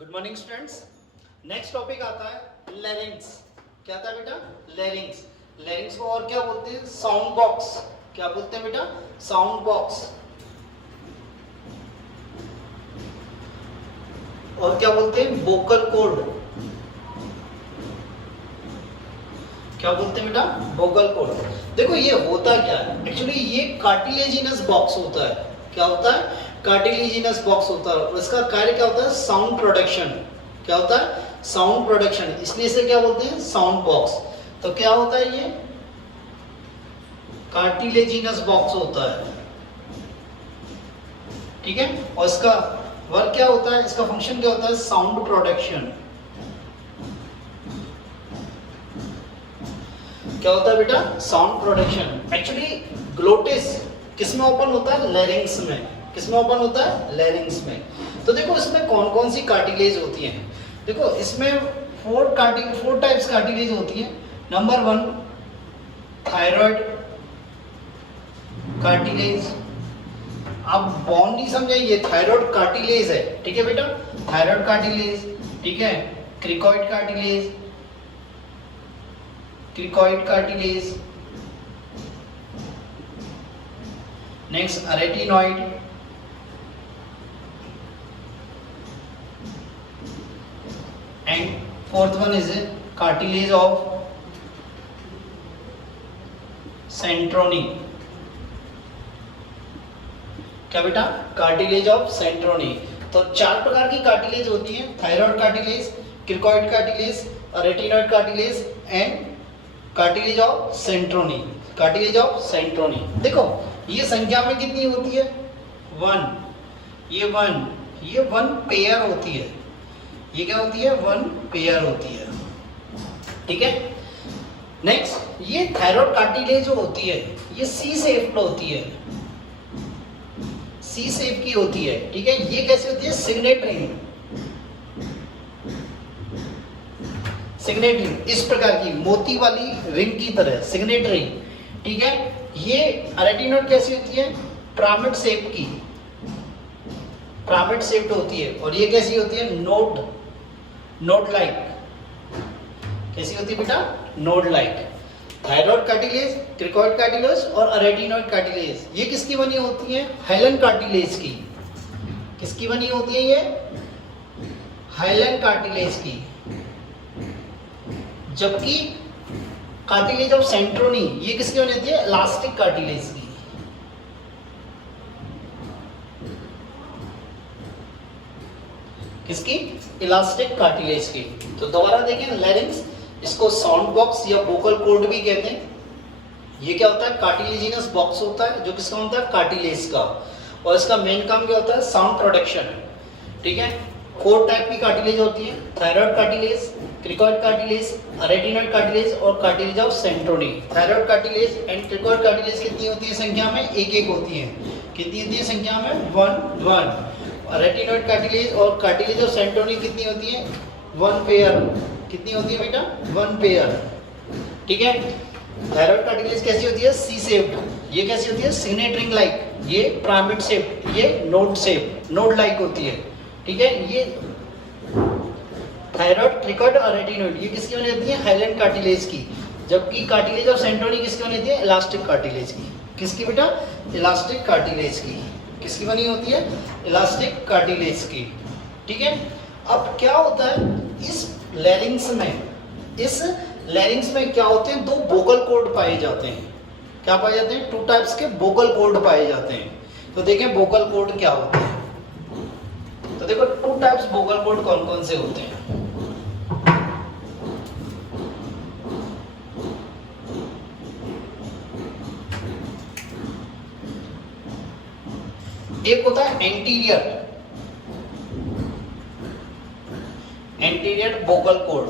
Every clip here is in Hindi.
Good morning students. Next topic आता है लैरिंग्स। क्या आता है बेटा? लैरिंग्स। लैरिंग्स को और क्या बोलते हैं? Sound box. क्या बोलते हैं बेटा? Sound box. और क्या बोलते हैं? Vocal cord. क्या बोलते हैं बेटा? Vocal cord. देखो ये होता क्या है, एक्चुअली ये कार्टिलेजिनस बॉक्स होता है। क्या होता है? कार्टिलेजिनस बॉक्स होता है। और इसका कार्य क्या होता है? Sound production. क्या होता है? Sound production. इसलिए इसे क्या बोलते हैं? Sound box. तो क्या होता है? ये कार्टिलेजिनस बॉक्स होता है, ठीक है। और इसका वर्क क्या होता है? इसका फंक्शन क्या होता है? Sound production. क्या होता है बेटा? Sound production. एक्चुअली ग्लोटिस किसमें ओपन होता है? लैरिंग्स में। किसमें ओपन होता है? लैरिंग्स में। तो देखो इसमें कौन कौन सी कार्टिलेज होती हैं। देखो इसमें फोर टाइप्स कार्टिलेज होती है। Number 1 thyroid cartilage. आप बॉन्ड नहीं समझे, ये थायराइड कार्टिलेज है, ठीक है बेटा। थायराइड कार्टिलेज, ठीक है। Cricoid cartilage, cricoid cartilage. Next arytenoid, and fourth one is a cartilage of centrone। क्या बेटा? Cartilage of Santorini. तो 4 प्रकार की कार्टिलेज होती है। Thyroid cartilage, cricoid cartilage, arytenoid cartilage and cartilage of Santorini. Cartilage of Santorini. देखो ये संख्या में कितनी होती है? 1। ये 1, ये 1 पेयर होती है। ये क्या होती है? 1 पेयर होती है, ठीक है। नेक्स्ट ये थायराइड कार्टिलेज जो होती है ये सी शेप होती है। सी शेप की होती है, ठीक है। ये कैसी होती है? Signet ring. सिग्नेट रिंग इस प्रकार की मोती वाली रिंग की तरह, सिग्नेट रिंग, ठीक है। ये रेटिनॉइड कैसी होती है? पिरामिड शेप की, पिरामिड शेप्ड होती है। और ये कैसी होती है? Node like. कैसी होती है बेटा? Node like. Thyroid cartilage, cricoid cartilage और रेटिनॉइड कार्टिलेज ये किसकी बनी होती है? हाइलन कार्टिलेज की। किसकी बनी होती है ये? हाइलन कार्टिलेज की। जबकि कार्टिलेज ऑफ सेंट्रोनी ये किसकी बनी होती है? इलास्टिक कार्टिलेज की। किसकी? इलास्टिक कार्टिलेज की। तो दोबारा देखें, लैरिंग्स, इसको साउंड बॉक्स या वोकल कॉर्ड भी कहते हैं। ये क्या होता है? कार्टिलेजिनस बॉक्स होता है जो किसका होता है? कार्टिलेज का। और इसका मेन काम क्या होता है? साउंड प्रोडक्शन, ठीक है। 4 टाइप की कार्टिलेज होती है। Thyroid cartilage, cricoid cartilage, arytenoid cartilage और cartilage of Santorini. Thyroid cartilage and cricoid cartilage कितनी होती है संख्या में? 1-1 होती है। कितनी होती है संख्या में? 1-1। रेटिनॉइड कार्टिलेज और कार्टिलेज ऑफ सेंट्रोनी कितनी होती है? 1 पेयर। कितनी होती है बेटा? 1 पेयर, ठीक है। थायराइड कार्टिलेज कैसी होती है? C shaped. ये कैसी होती है? Signet ring like. ये पिरामिड शेप, ये नोड शेप, नोड लाइक होती है, ठीक है। ये थायराइड, क्रिकॉइड और रेटिनॉइड ये किसकी बनी होती है? हाइलन कार्टिलेज की। जबकि कार्टिलेज ऑफ सेंट्रोनी किसकी बनी होती है? इलास्टिक कार्टिलेज की। किसकी बेटा? इलास्टिक कार्टिलेज की। किसकी बनी होती है? इलास्टिक कार्टिलेज की, ठीक है। अब क्या होता है इस लैरिंग्स में? इस लैरिंग्स में क्या होते हैं? 2 वोकल कॉर्ड पाए जाते हैं। क्या पाए जाते हैं? 2 टाइप्स के वोकल कॉर्ड पाए जाते हैं। तो देखें वोकल कॉर्ड क्या होते हैं। तो देखो 2 टाइप्स वोकल कॉर्ड कौन कौन से होते हैं। एक होता है एंटीरियर वोकल कॉर्ड।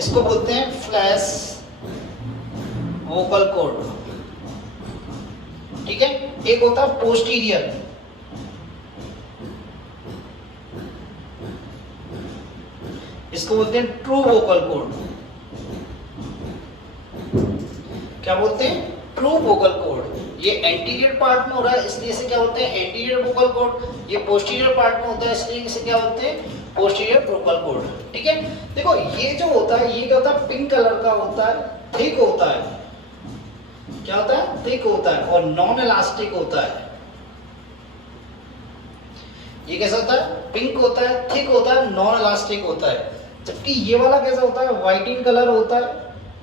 इसको बोलते हैं फ्लैश वोकल कॉर्ड, ठीक है। एक होता है पोस्टीरियर। इसको बोलते हैं ट्रू वोकल कॉर्ड। क्या बोलते हैं? True vocal cord. ये एंटीरियर पार्ट में हो रहा है इसलिए इसे क्या बोलते हैं? Anterior vocal cord. ये पोस्टीरियर पार्ट में होता है, इसलिए इसे क्या बोलते हैं, पोस्टीरियर ब्रोकल कॉर्ड। ठीक है, देखो ये जो होता है ये क्या होता है, पिंक कलर का होता है, थिक होता है, क्या होता है, थिक होता है और नॉन इलास्टिक होता है। ये कैसा होता है, पिंक होता है, थिक होता है, नॉन इलास्टिक होता है। जबकि ये वाला कैसा होता है, व्हाइट इन कलर होता है,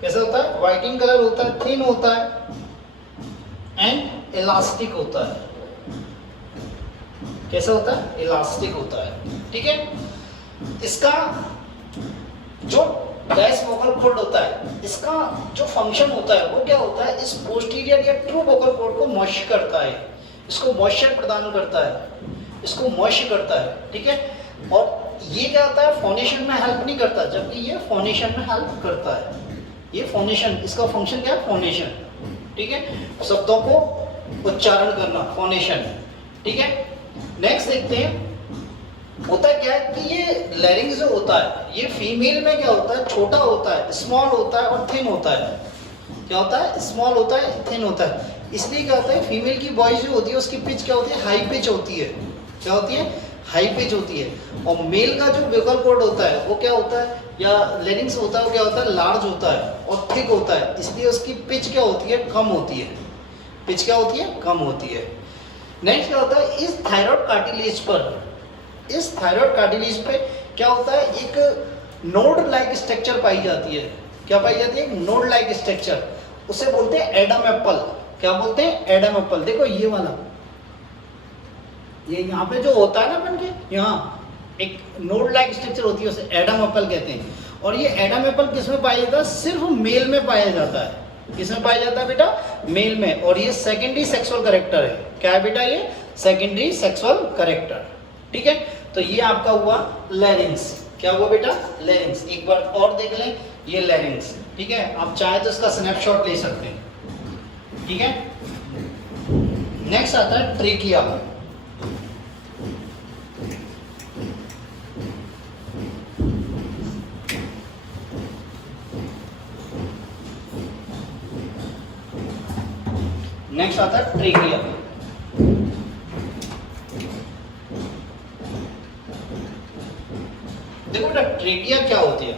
कैसा होता है, व्हाइट इन कलर होता है, थिन होता है एंड इलास्टिक होता है। कैसा होता है, इलास्टिक होता है। ठीक है, इसका जो डैश वोकल कॉर्ड होता है, इसका जो फंक्शन होता है वो क्या होता है, इस पोस्टीरियर या ट्रू वोकल कॉर्ड को मॉइस्चर करता है, इसको मॉइस्चर प्रदान करता है, इसको मॉइस्चर करता है। ठीक है, और ये क्या होता है, फोनेशन में हेल्प नहीं करता, जबकि ये फोनेशन में हेल्प करता है। ये फोनेशन, इसका फंक्शन क्या है, फोनेशन। ठीक है, शब्दों को उच्चारण करना, फोनेशन। ठीक है, नेक्स्ट देखते हैं, होता क्या है कि ये लैरिंग्स जो होता है ये फीमेल में क्या होता है, छोटा होता है, स्मॉल होता है और थिन होता है। क्या होता है, स्मॉल होता है, थिन होता है। इसलिए क्या होता है, फीमेल की वॉइस जो होती है उसकी पिच क्या होती है, हाई पिच होती है। क्या होती है, हाई पिच होती है। और मेल का जो वोकल कॉर्ड होता है वो क्या होता है, या लैरिंग्स होता है वो क्या होता है, लार्ज होता है और थिक होता है, इसलिए उसकी पिच क्या होती है, कम होती है। पिच क्या होती है, कम होती है। नेक्स्ट क्या होता है, इस थायराइड कार्टिलेज पर, इस थायराइड कार्टिलेज पे क्या होता है, एक नोड लाइक स्ट्रक्चर पाई जाती है। क्या पाई जाती है, नोड लाइक स्ट्रक्चर, उसे बोलते हैं एडम एप्पल। क्या बोलते हैं, एडम एप्पल। देखो ये वाला, ये यहाँ पे जो होता है ना बन के, यहाँ एक नोड लाइक स्ट्रक्चर होती है, उसे एडम एप्पल कहते हैं। और ये एडम एप्पल किस में पाया जाता है, सिर्फ मेल में पाया जाता है। किसमें पाया जाता है बेटा, मेल में। और ये सेकेंडरी सेक्सुअल कैरेक्टर है। क्या है बेटा, ये सेकेंडरी सेक्सुअल कैरेक्टर। ठीक है, तो ये आपका हुआ लैरिंग्स। क्या हुआ बेटा, लैरिंग्स। एक बार और देख लें, ये लैरिंग्स। ठीक है, आप चाहे तो इसका स्नैपशॉट ले सकते हैं। ठीक है, नेक्स्ट आता है ट्रेकिया। नेक्स्ट आता है ट्रेकिया। देखो बेटा, ट्रेकिया क्या होती है,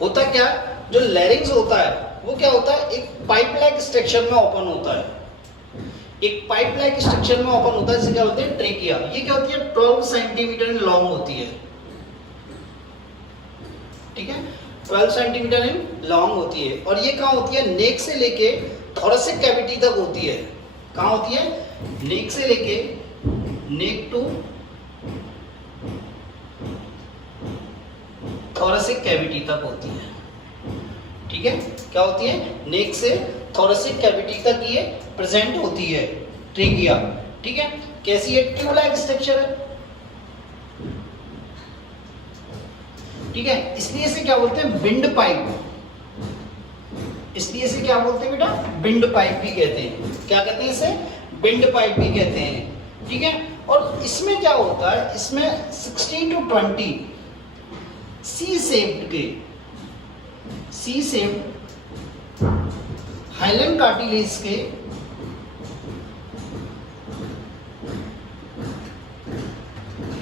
होता क्या है, जो लैरिंग्स होता है वो क्या होता है, एक पाइप लाइक स्ट्रक्चर में ओपन होता है। एक पाइप लाइक स्ट्रक्चर में ओपन होता है, जिसे क्या बोलते हैं, ट्रेकिया। ये क्या होती है, 12 सेंटीमीटर इन लॉन्ग होती है। ठीक है, 12 सेंटीमीटर इन लॉन्ग होती है। और ये कहाँ होती है, नेक से लेके थोरेसिक कैविटी तक होती है। कहाँ होती है, नेक से लेके, नेक टू थोरेसिक कैविटी तक होती है। ठीक है, क्या होती है, नेक से थोरेसिक कैविटी तक ये प्रेजेंट होती है, ट्रेकिया। ठीक है, कैसी है, ट्यूब लाइक स्ट्रक्चर है। ठीक है, इसलिए इसे क्या बोलते हैं, विंड पाइप। इसलिए इसे क्या बोलते हैं बेटा, विंड पाइप भी कहते हैं। क्या कहते हैं इसे, विंड पाइप भी कहते हैं। ठीक है, और इसमें क्या होता है, इसमें 16 to 20 सी शेप्ड के, सी शेप्ड हाइलन कार्टिलेज के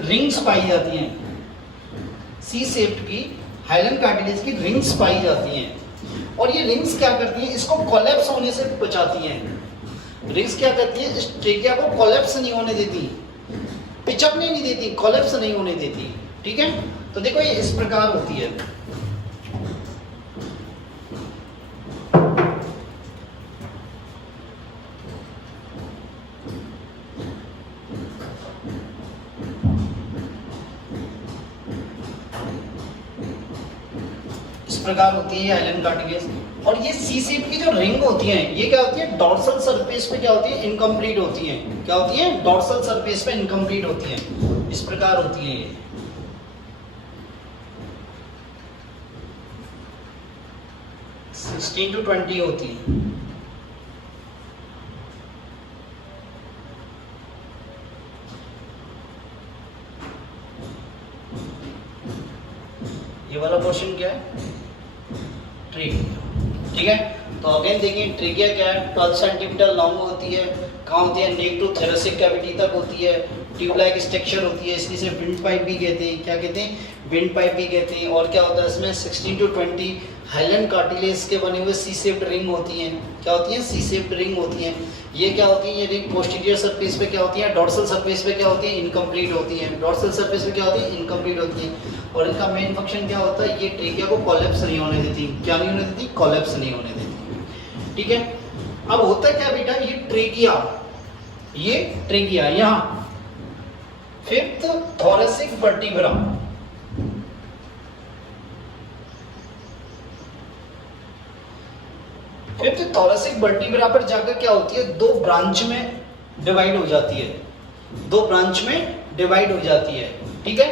रिंग्स पाई जाती हैं। सी शेप्ड की हाइलन कार्टिलेज की रिंग्स पाई जाती हैं। और ये रिंग्स क्या करती हैं, इसको कोलैप्स होने से बचाती हैं। रिंग्स क्या करती हैं, इस ट्रेकिया को कोलैप्स नहीं होने देती, पिचकने नहीं देती, कोलैप्स नहीं होने देती। ठीक है, तो देखो ये इस प्रकार होती है। इस प्रकार होती है हाइलन कार्टिलेज। और ये सी शेप की जो रिंग होती है, ये क्या होती है, डॉर्सल सरफेस पे क्या होती है, इनकम्प्लीट होती है। क्या होती है, डॉर्सल सरफेस पे इनकम्प्लीट होती है। इस प्रकार होती है ये। 16 to 20 होती है। ये वाला पोर्शन क्या है, ट्रेकिया। ठीक है, तो अगेन देखिए, ट्रेकिया क्या है, 12 सेंटीमीटर लॉन्ग होती है। कहाँ होती है, नेक टू थोरेसिक कैविटी तक होती है। ट्यूब लाइक स्ट्रक्चर होती है, इसलिए इसे विंड पाइप भी कहते हैं। क्या कहते हैं? विंड पाइप भी कहते हैं। और क्या होता है इसमें 16 to 20 हाइलैंड कार्टिलेज के बने हुए सी शेप्ड रिंग होती हैं। क्या होती हैं? सी शेप्ड रिंग होती हैं। ये क्या होती है? ये रिंग पोस्टीरियर सरफेस पे क्या होती है? डॉर्सल सरफेस पे क्या होती है? इनकम्प्लीट होती है। डॉर्सल सरफेस पे क्या होती है? इनकम्प्लीट होती है। और इनका मेन फंक्शन क्या होता है? ये ट्रेकिया को कोलैप्स नहीं होने देती। क्या नहीं होने देती? कोलैप्स नहीं होने देती। ठीक है। अब होता क्या बेटा, ये ट्रेकिया यहाँ fifth thoracic vertebra, fifth thoracic vertebra पर जाकर क्या होती है? दो ब्रांच में डिवाइड हो जाती है। दो ब्रांच में डिवाइड हो जाती है। ठीक है,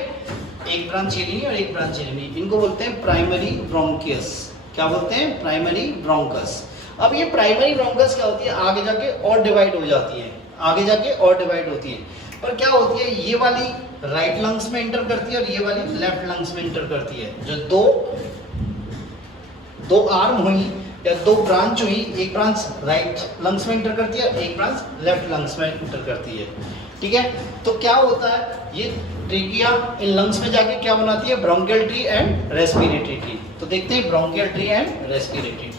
एक ब्रांच ये लेनी और एक ब्रांच ये लेनी। इनको बोलते हैं प्राइमरी ब्रोंकियस। क्या बोलते हैं? Primary bronchus. अब ये प्राइमरी ब्रोंकस क्या होती है? आगे जाके और डिवाइड हो जाती है, आगे जाके और डिवाइड होती है। पर क्या होती है? ये वाली राइट लंग्स में इंटर करती है और ये वाली लेफ्ट लंग्स में इंटर करती है। जो दो आर्म हुई या दो ब्रांच हुई, एक ब्रांच राइट लंग्स में इंटर करती है, एक ब्रांच लेफ्ट लंग्स में इंटर करती है। ठीक है, तो क्या होता है? ये ट्रेकिया इन लंग्स में जाके क्या बनाती है? Bronchial tree and respiratory tree. तो देखते हैं bronchial tree and respiratory tree.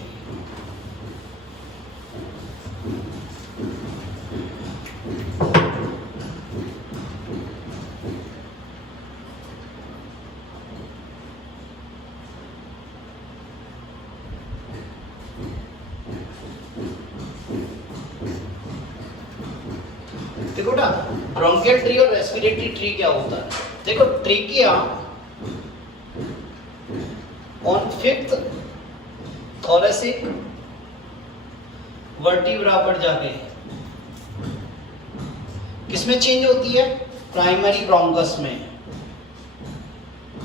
देखो ना, ब्रोंकियल ट्री और रेस्पिरेटरी ट्री क्या होता है? देखो, trachea on fifth thoracic vertebra पर जाके किसमें चेंज होती है? प्राइमरी ब्रोंकस में।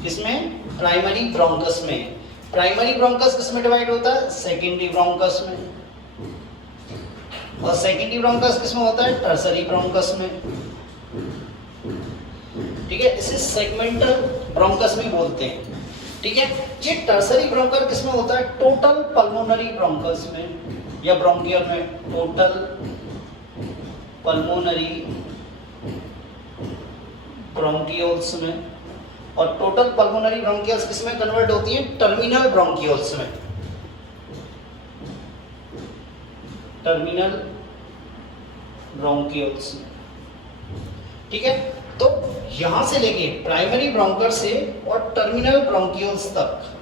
किसमें? प्राइमरी ब्रोंकस में। प्राइमरी ब्रोंकस किसमें डिवाइड होता है? सेकेंडरी ब्रोंकस में। और सेकेंडरी ब्रोंकस किसमें होता है? टर्सरी ब्रोंकस में। ठीक है, इसे सेगमेंटल ब्रोंकस भी बोलते हैं। ठीक है, ये टर्सरी ब्रोंकस किसमें होता है? टोटल पल्मोनरी ब्रोंकस में या ब्रोंकियल में। टोटल पल्मोनरी ब्रोंकियोल्स में। और टोटल पल्मोनरी ब्रोंकियल्स किसमें कन्वर्ट होती है? टर्मिनल ब्रोंकियोल्स में। Terminal bronchioles. ठीक है, तो यहां से लेके प्राइमरी ब्रोंकर से और टर्मिनल ब्रोंकियोल्स तक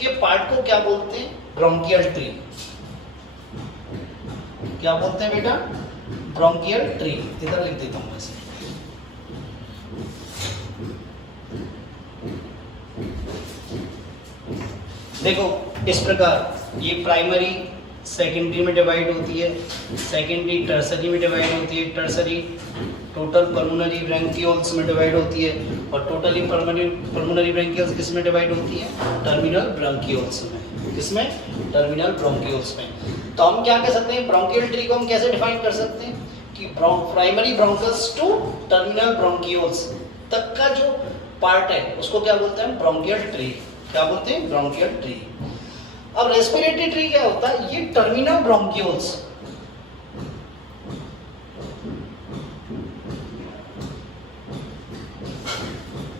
के पार्ट को क्या बोलते हैं? Bronchial tree. क्या बोलते हैं बेटा? Bronchial tree. इधर लिख देता हूं ऐसे। देखो इस प्रकार ये प्राइमरी सेकेंडरी में डिवाइड होती है, सेकेंडरी टर्सरी में डिवाइड होती है, टर्सरी टोटल पल्मोनरी ब्रोंकियोल्स में डिवाइड होती है और टोटली पल्मोनरी ब्रोंकियोल्स किस में डिवाइड होती है? टर्मिनल ब्रोंकियोल्स में। किसमें? टर्मिनल ब्रोंकियोल्स में। तो हम क्या कह सकते हैं? ब्रोंकियल ट्री को हम कैसे डिफाइन कर सकते हैं कि primary bronchus to terminal bronchioles तक का जो पार्ट है उसको क्या बोलते हैं? Bronchial tree. क्या बोलते हैं? Bronchial tree. अब रेस्पिरेटरी ट्री क्या होता है? ये टर्मिनल ब्रोंकियोल्स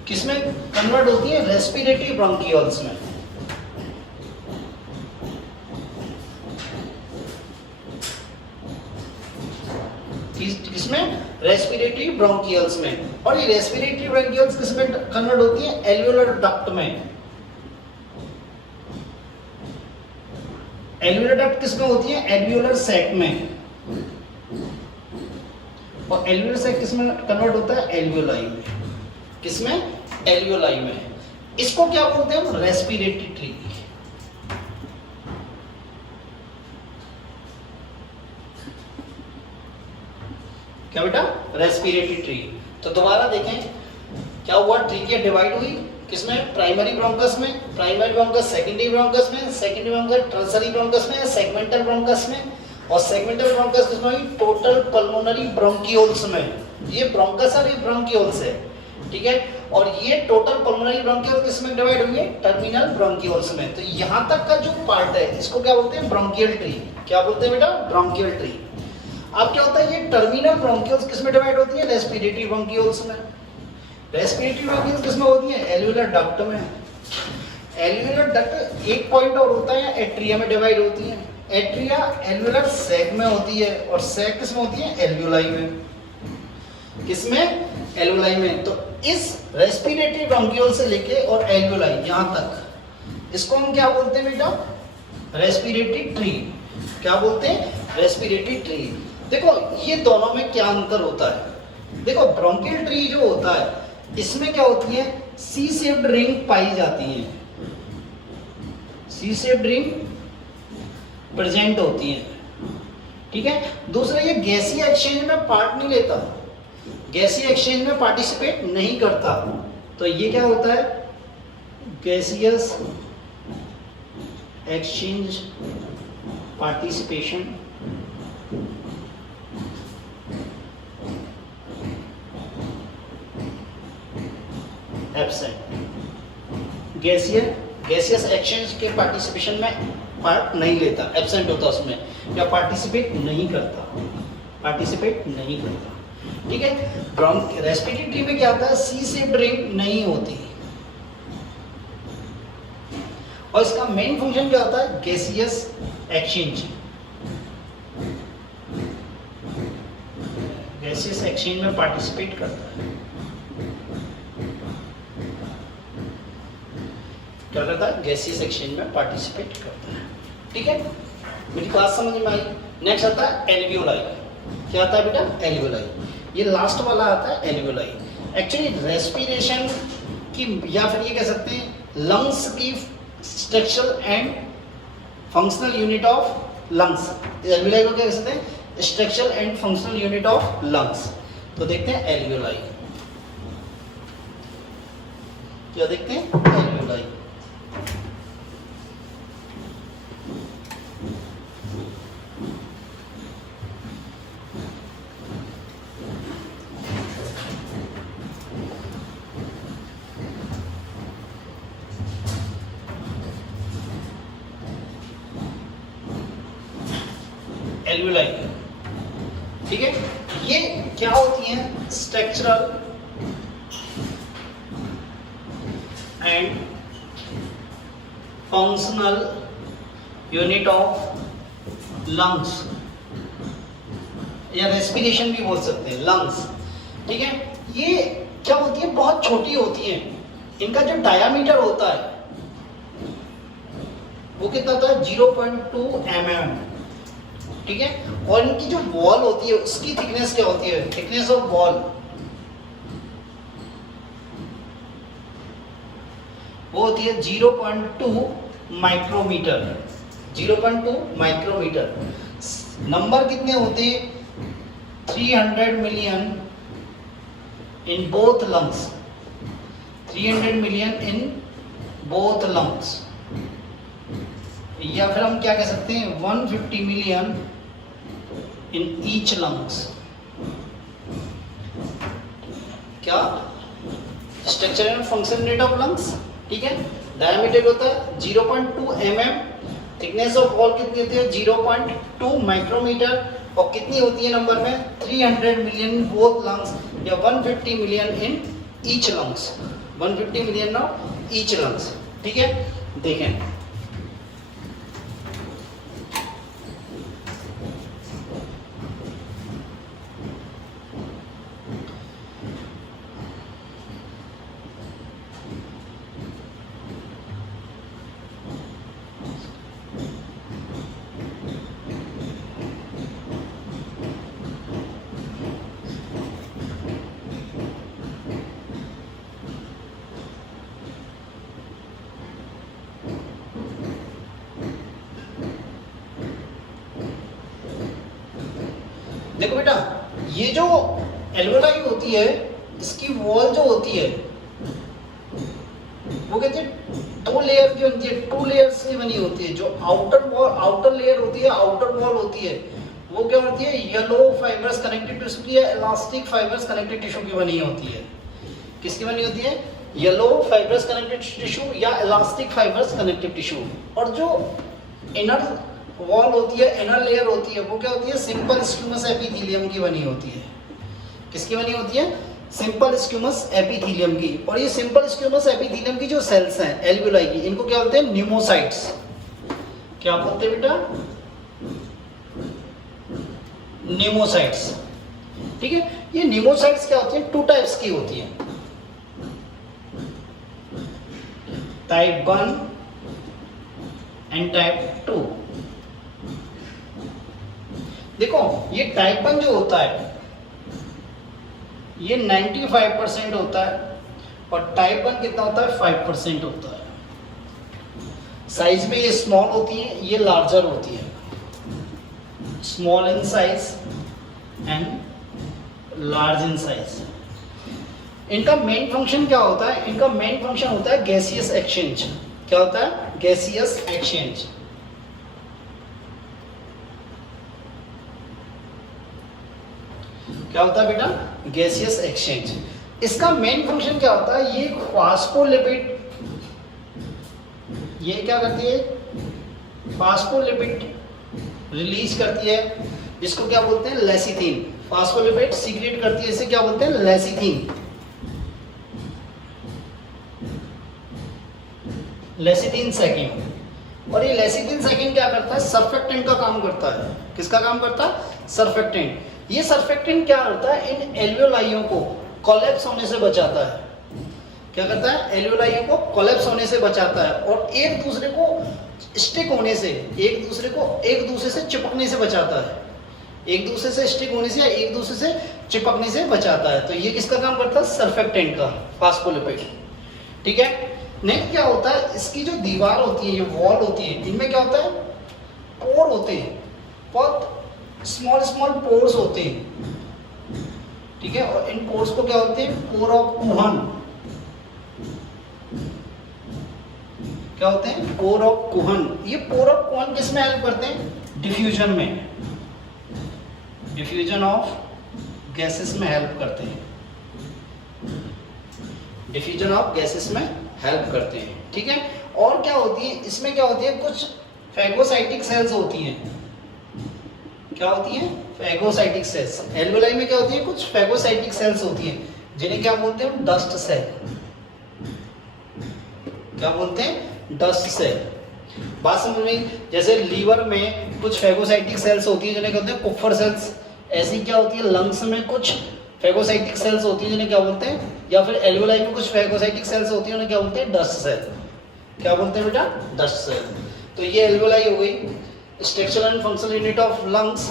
किसमें कन्वर्ट होती है? रेस्पिरेटरी ब्रोंकियोल्स में। किसमें? रेस्पिरेटरी ब्रोंकियोल्स में। और ये रेस्पिरेटरी ब्रोंकियोल्स किसमें कन्वर्ट होती है? एल्वियोलर डक्ट में। एल्वियोलर डक्ट किसमें होती है? एल्वियोलर सैक में। और एल्वियोलर सैक किसमें कन्वर्ट होता है? एल्वियोलाई में। किसमें? एल्वियोलाई में। इसको क्या बोलते हैं? Respiratory tree. क्या बेटा? Respiratory tree. तो दोबारा देखें क्या हुआ? ट्रीकिया डिवाइड हुई किसमें? प्राइमरी ब्रोंकस में, प्राइमरी ब्रोंकस सेकेंडरी ब्रोंकस में, सेकेंडरी ब्रोंकस टर्सरी ब्रोंकस में, सेगमेंटल ब्रोंकस में। और सेगमेंटल ब्रोंकस किसमें हुई? टोटल पल्मोनरी ब्रोंकियोल्स में। ये ब्रोंकस और ये ब्रोंकियोल्स है। ठीक है, और ये टोटल पल्मोनरी ब्रोंकियोल्स किसमें डिवाइड हुई है? टर्मिनल ब्रोंकियोल्स में। तो यहां तक का जो पार्ट है इसको क्या बोलते हैं? Bronchial tree. क्या बोलते हैं बेटा? Bronchial tree. अब क्या होता है, ये टर्मिनल ब्रोंकियल्स किस में डिवाइड होती है, रेस्पिरेटरी ब्रोंकियल्स में। रेस्पिरेटरी ब्रोंकियल्स किस में होती है, एल्वियोलर डक्ट में। एल्वियोलर डक्ट एक पॉइंट और होता है, एट्रिया में डिवाइड होती है। एट्रिया एल्वियोलर सैक में होती है और सैक किस में होती है, एल्वियोलाई में। किसमें, एल्वियोलाई में। तो इस रेस्पिरेटरी ब्रोंकियल से लेके और एल्वियोलाई यहाँ तक, इसको हम क्या बोलते हैं बेटा, रेस्पिरेटरी ट्री। क्या बोलते हैं, रेस्पिरेटरी ट्री। देखो ये दोनों में क्या अंतर होता है। देखो ब्रोंकियल ट्री जो होता है इसमें क्या होती है, सी शेप्ड रिंग पाई जाती है, सी शेप्ड रिंग प्रेजेंट होती है, ठीक है। दूसरा ये गैसीय एक्सचेंज में पार्ट नहीं लेता, गैसीय एक्सचेंज में पार्टिसिपेट नहीं करता। तो ये क्या होता है, gaseous exchange participation absent. Gaseous exchange के पार्टिसिपेशन में पार्ट नहीं लेता, एब्सेंट होता उसमें, या पार्टिसिपेट नहीं करता, पार्टिसिपेट नहीं करता, ठीक है। रेस्पिरेटरी ट्री में क्या आता है, सी शेप्ड रिंग नहीं होती और इसका मेन फंक्शन क्या होता है, गैसियस एक्सचेंज। गैसियस एक्सचेंज में पार्टिसिपेट करता है, क्या करता है, गैसियस एक्सचेंज में पार्टिसिपेट करता है, ठीक है। मेरी बात समझ में आई। नेक्स्ट आता है एल्वियोलाई। क्या आता है बेटा, एल्वियोलाई। ये लास्ट वाला आता है एल्वियोलाई। एक्चुअली रेस्पिरेशन की, या फिर ये कह सकते हैं लंग्स की structural and functional unit of lungs. Alveoli को क्या कह सकते हैं, structural and functional unit of lungs. तो देखते हैं एल्वियोलाई, क्या देखते हैं, एल्वियोलाई। एल्वियोलाई, ठीक है। ये क्या होती हैं, structural and functional unit of lungs, या रेस्पिरेशन भी बोल सकते हैं, लंग्स, ठीक है। ये क्या होती है, बहुत छोटी होती है। इनका जो डायामीटर होता है वो कितना होता है, 0.2 mm, ठीक है। और इनकी जो वॉल होती है उसकी थिकनेस क्या होती है, थिकनेस ऑफ वॉल वो होती है 0.2 माइक्रोमीटर, 0.2 माइक्रोमीटर। नंबर कितने होते हैं, 300 million in both lungs, 300 million in both lungs, या फिर हम क्या कह सकते हैं, 150 मिलियन इन ईच लंग्स। क्या, structure and function unit of lungs, ठीक है। डायमीटर होता है 0.2 mm, थिकनेस ऑफ वॉल कितनी होती है, 0.2 माइक्रोमीटर, और कितनी होती है नंबर में, 300 मिलियन बोथ लंग्स, या 150 million in each lungs, 150 million of each lungs, ठीक है। देखें देखो बेटा, ये जो एल्वियोलाई होती है इसकी वॉल जो होती है वो कहते हैं 2 लेयर की होती है, 2 लेयर से बनी होती है। जो आउटर वॉल, आउटर लेयर होती है, आउटर वॉल होती है, वो क्या होती है, येलो फाइबर्स कनेक्टिव टिश्यू की या इलास्टिक फाइबर्स कनेक्टिव टिश्यू की बनी होती है। किसकी बनी होती है, येलो फाइबर्स कनेक्टिव टिश्यू या इलास्टिक फाइबर्स कनेक्टिव टिश्यू। और जो इनर वॉल होती है, इनर लेयर होती है, वो क्या होती है, सिंपल स्क्यूमस एपिथेलियम की बनी होती है। किसकी बनी होती है? सिंपल स्क्यूमस एपिथेलियम की। और ये सिंपल स्क्यूमस एपिथेलियम की जो सेल्स हैं एल्वियोलाई की, इनको क्या बोलते हैं? न्यूमोसाइट्स। क्या बोलते हैं बेटा? न्यूमोसाइट्स। ठीक है, ये न्यूमोसाइट्स क्या होती हैं? 2 टाइप्स की होती हैं, टाइप 1 एंड टाइप 2। देखो ये टाइप 1 जो होता है ये 95% होता है और टाइप 1 कितना होता है? 5% होता है। साइज में ये स्मॉल होती है, ये लार्जर होती है, small in size and large in size. इनका मेन फंक्शन क्या होता है? इनका मेन फंक्शन होता है गैसियस एक्सचेंज। क्या होता है? Gaseous exchange. क्या होता है बेटा? Gaseous exchange. इसका मेन फंक्शन क्या होता है? ये फास्फोलिपिड, ये क्या करती है? फास्फोलिपिड रिलीज करती है, जिसको क्या बोलते हैं? लेसिथिन। फास्फोलिपिड सीक्रेट करती है, इसे क्या बोलते हैं? लेसिथिन। Lecithin second. और ये लेसिथिन सेकेंड क्या करता है? सर्फेक्टेंट का काम करता है। किसका काम करता है? सर्फेक्टेंट। ये सर्फेक्टेंट क्या करता है? इन एल्वियोलाइयों को कोलैप्स होने से बचाता है। क्या करता है? एल्वियोलाइयों को कोलैप्स होने से बचाता है और एक दूसरे को स्टिक होने से, एक दूसरे से चिपकने से बचाता है। एक दूसरे से स्टिक होने से या एक दूसरे से चिपकने से बचाता है। तो ये किसका काम करता है? सर्फेक्टेंट का, फास्फोलिपिड। ठीक है, नेक्स्ट क्या होता है? इसकी जो दीवार होती है, ये वॉल होती है, इनमें क्या होता है? पोर होते हैं, बहुत स्मॉल स्मॉल पोर्स होते हैं। ठीक है, और इन पोर्स को क्या होते हैं? Pore of कुहन। क्या होते हैं? Pore of कुहन। ये पोर ऑफ कुहन किस में हेल्प करते हैं? डिफ्यूजन में, डिफ्यूजन ऑफ गैसेस में हेल्प करते हैं, डिफ्यूजन ऑफ गैसेस में हेल्प करते हैं। ठीक है, और क्या होती है इसमें? क्या होती है? कुछ फैगोसाइटिक सेल्स होती हैं। क्या होती है? Phagocytic cells. एल्वियोलाई में क्या होती है? कुछ फैगोसाइटिक सेल्स होती हैं, जिन्हें क्या बोलते हैं? Dust cell. क्या बोलते हैं? Dust cell. बात समझ में? जैसे लीवर में कुछ फैगोसाइटिक सेल्स होती है, जिन्हें कहते हैं कुफर सेल्स। ऐसी क्या होती है? लंग्स में कुछ फैगोसाइटिक सेल्स होती है, जिन्हें क्या बोलते हैं? या फिर एल्वियोलाई में कुछ फैगोसाइटिक सेल्स होती है, उन्हें क्या बोलते हैं? Dust cell. क्या बोलते हैं बेटा? Dust cell. तो ये एल्वियोलाई हो गई। Structure and functional unit of lungs,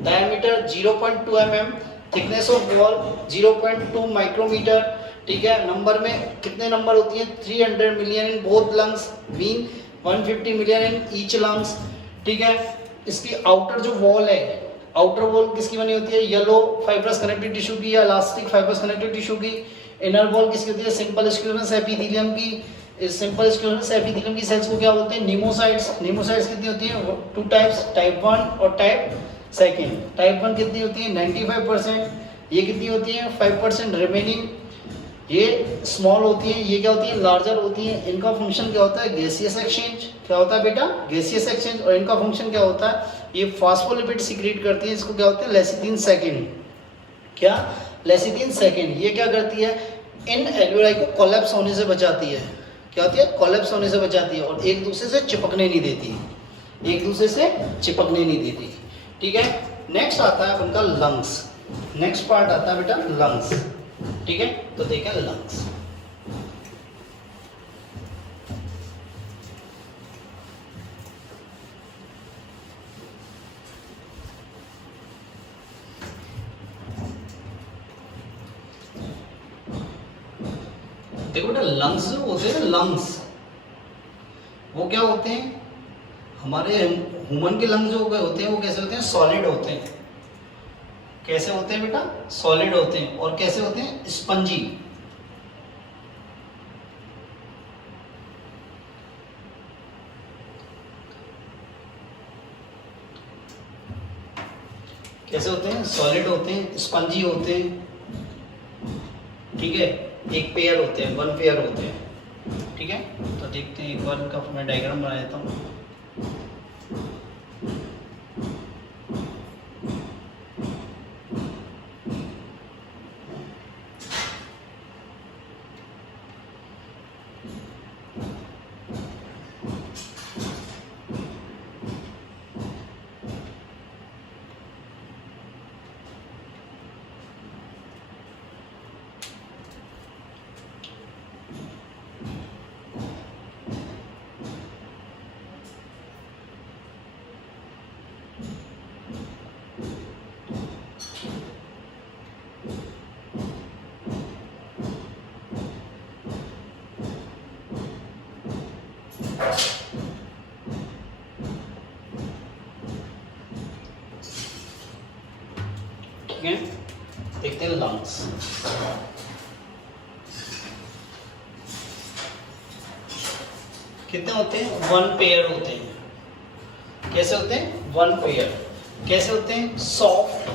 diameter 0.2 mm, thickness of wall 0.2 micrometre. ठीक है, नंबर में कितने नंबर होती हैं? 300 million in both lungs, mean 150 million in each lungs. ठीक है, इसकी आउटर जो वॉल है, आउटर वॉल किसकी बनी होती है? येलो फाइब्रस कनेक्टिव टिश्यू की या इलास्टिक फाइब्रस कनेक्टिव टिश्यू की। इनर वॉल किसकी होती है? सिंपल स्क्यूमस एपिथेलियम की। इस सिंपल स्क्यूमस एपिथेलियम की सेल्स को क्या बोलते हैं? न्यूमोसाइट्स। न्यूमोसाइट्स कितनी होती है? 2 टाइप्स, टाइप 1 और टाइप सेकेंड। टाइप 1 कितनी होती है? 95%। ये कितनी होती है? 5% रिमेनिंग। ये स्मॉल होती है, ये क्या होती है? लार्जर होती है। इनका फंक्शन क्या होता है? Gaseous exchange. क्या होता है बेटा? Gaseous exchange. और इनका फंक्शन क्या होता है? ये फास्फोलिपिड सीक्रेट करती है, इसको क्या होते हैं? Lecithin second. क्या? Lecithin second. ये क्या करती है? इन एल्वियोलाई को कोलैप्स होने से बचाती है। क्या होती है? कोलैप्स होने से बचाती है और एक दूसरे से चिपकने नहीं देती, एक दूसरे से चिपकने नहीं देती। ठीक है, नेक्स्ट आता है उनका लंग्स। नेक्स्ट पार्ट आता है बेटा लंग्स। ठीक है, तो देखें लंग्स। देखो बेटा, लंग्स जो होते हैं, लंग्स वो क्या होते हैं? हमारे ह्यूमन के लंग्स जो होते हैं वो कैसे होते हैं? सॉलिड होते हैं। कैसे होते हैं बेटा? सॉलिड होते हैं। और कैसे होते हैं? स्पंजी। कैसे होते हैं? सॉलिड होते हैं, स्पंजी होते हैं। ठीक है, एक पेयर होते हैं, 1 पेयर होते हैं। ठीक है, तो देखते हैं एक बार इनका मैं डायग्राम बना देता हूँ। ठीक है, देखते हैं लंग्स। कितने होते हैं? 1 पेयर होते हैं। कैसे होते हैं? 1 पेयर। कैसे होते हैं? Soft,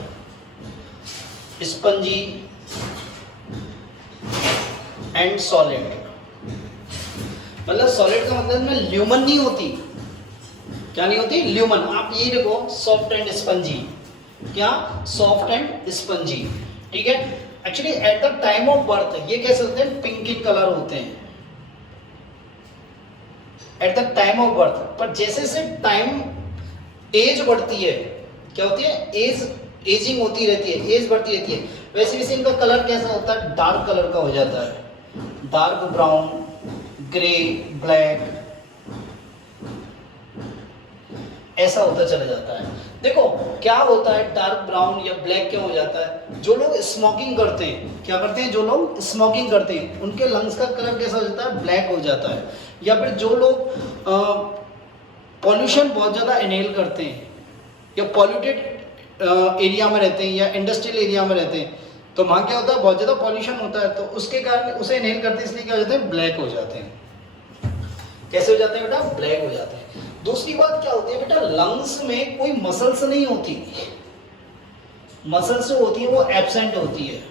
spongy and solid. मतलब सॉलिड का मतलब में ल्यूमन नहीं होती। क्या नहीं होती? ल्यूमन। आप ये देखो, सॉफ्ट एंड स्पंजी। क्या? Soft and spongy. ठीक है। Actually at the time of birth ये कैसे होते हैं? पिंक इन कलर होते हैं at the time of birth. पर जैसे से टाइम एज बढ़ती है, क्या होती है? एजिंग होती रहती है, एज बढ़ती रहती है, वैसे वैसे इनका कलर कैसा होता है? डार्क कलर का हो जाता है। डार्क ब्राउन, ग्रे, ब्लैक, ऐसा होता चला जाता है। देखो क्या होता है डार्क ब्राउन या ब्लैक क्यों हो जाता है? जो लोग स्मोकिंग करते हैं, क्या करते हैं? जो लोग स्मोकिंग करते हैं उनके लंग्स का कलर कैसा हो जाता है? ब्लैक हो जाता है। या फिर जो लोग पॉल्यूशन बहुत ज़्यादा इनहेल करते हैं या पॉल्यूटेड एरिया में रहते हैं या इंडस्ट्रियल एरिया में रहते हैं, तो वहाँ क्या होता है? बहुत ज़्यादा पॉल्यूशन होता है, तो उसके कारण उसे इनहेल करते हैं, इसलिए क्या हो जाते हैं? ब्लैक हो जाते हैं। कैसे हो जाते हैं बेटा? ब्लैक हो जाते हैं। दूसरी बात क्या होती है बेटा? लंग्स में कोई मसल्स नहीं होती। मसल्स जो होती है वो एब्सेंट होती है।